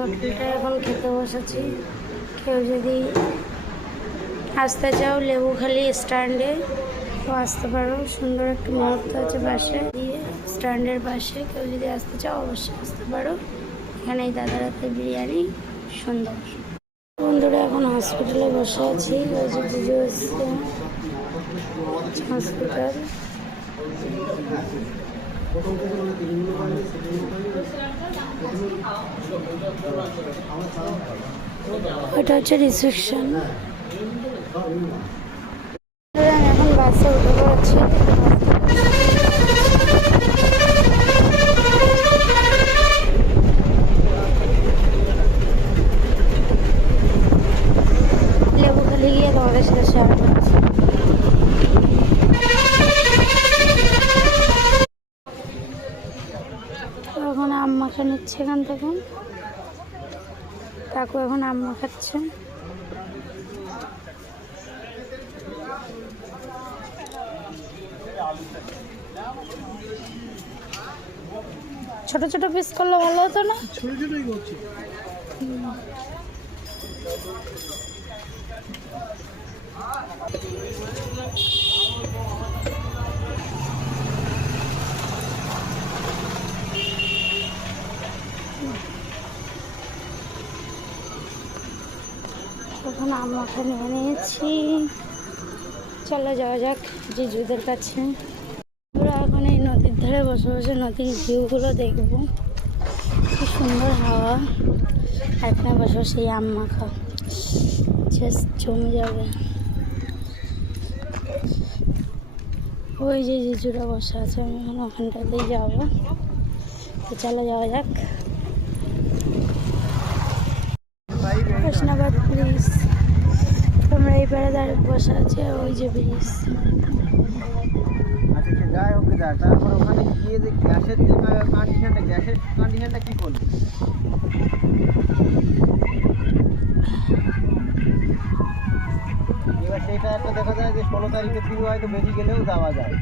হোটেলটা এখন খেতে বসেছি। কেউ যদি আসতে চাও লেবুখালী স্ট্যান্ডে তো আসতে পারো। সুন্দর একটা মুহূর্ত আছে পাশে, স্ট্যান্ডের পাশে। কেউ যদি আসতে চাও অবশ্যই আসতে পারো। এখানে এই দাদার হাতে বিরিয়ানি সুন্দর। বন্ধুরা এখন হসপিটালে বসে আছি। ওই যে পুজো এসছে হসপিটাল। এটা হচ্ছে রিসেপশন। এখন বাসে উঠে পড়েছি। লেবুখালী গিয়ে তোমাদের সাথে শেয়ার করছি। এখন আম মাখা নিচ্ছে এখান থেকে। কাকু এখন আম মাখাচ্ছে। ছোট ছোট পিস করলে ভালো হতো না? ছোট ছোটই করছি। এখন আম মাখা নিয়ে নিয়েছি। চলো যাওয়া যাক জিজুদের কাছে। আমরা এখন এই নদীর ধারে বসে বসে নদীর ভিউগুলো দেখবো। কি সুন্দর হাওয়া। এখানে বসে বসে এই আম মাখা জাস্ট জমে যাবে। ওই যে জিজুরা বসে আছে, আমি এখন ওখানটাতেই যাবো। তো চলো যাওয়া যাক। কৃষ্ণাবাদ ব্রিজ। তোমরা এই পাড়ে দাঁড়িয়ে বসে আছে। ওই যে ব্রিজ। আচ্ছা সে যাই হোক যা, তারপর ওখানে গিয়ে যে গ্যাসের যে কন্ডিশনটা কি করলি? এবার সেইটা একটা দেখা যায় যে 16 তারিখের দিন হয়তো বেশি গেলেও যাওয়া যায়।